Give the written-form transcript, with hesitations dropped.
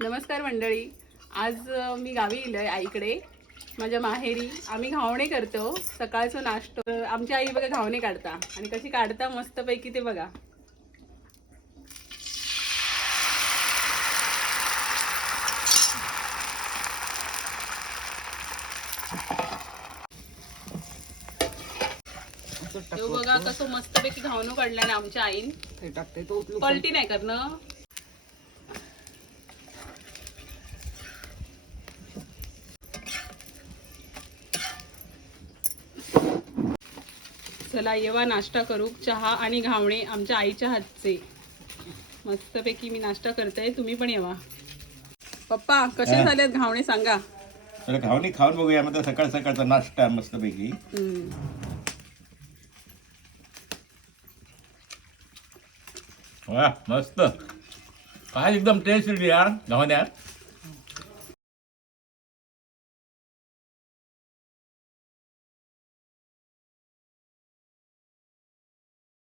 नमस्कार मंडळी. आज मी गावी इलोय आईकडे, माझ्या माहेरी. आम्ही घावणे करतो, सकाळचं नाश्तो. आमची आई बघा घावणे काढता आणि कशी काढता मस्तपैकी ते बघा. तो बघा कसं मस्तपैकी घावणं काढलं ना आमच्या आईन. पलटी नाही करणं. चला येवा नाश्ता करू. चहा आणि घावणे आमच्या आईच्या हातचे. मस्तपैकी मी नाश्ता करते, तुम्ही पण येवा. पप्पा कसे झालेत घावणे सांगा. तर घावणी खाऊन बघूया. मग सकाळ सकाळचा नाश्ता मस्तपैकी. वा मस्त. काय एकदम टेस्ट यार घावण्यात.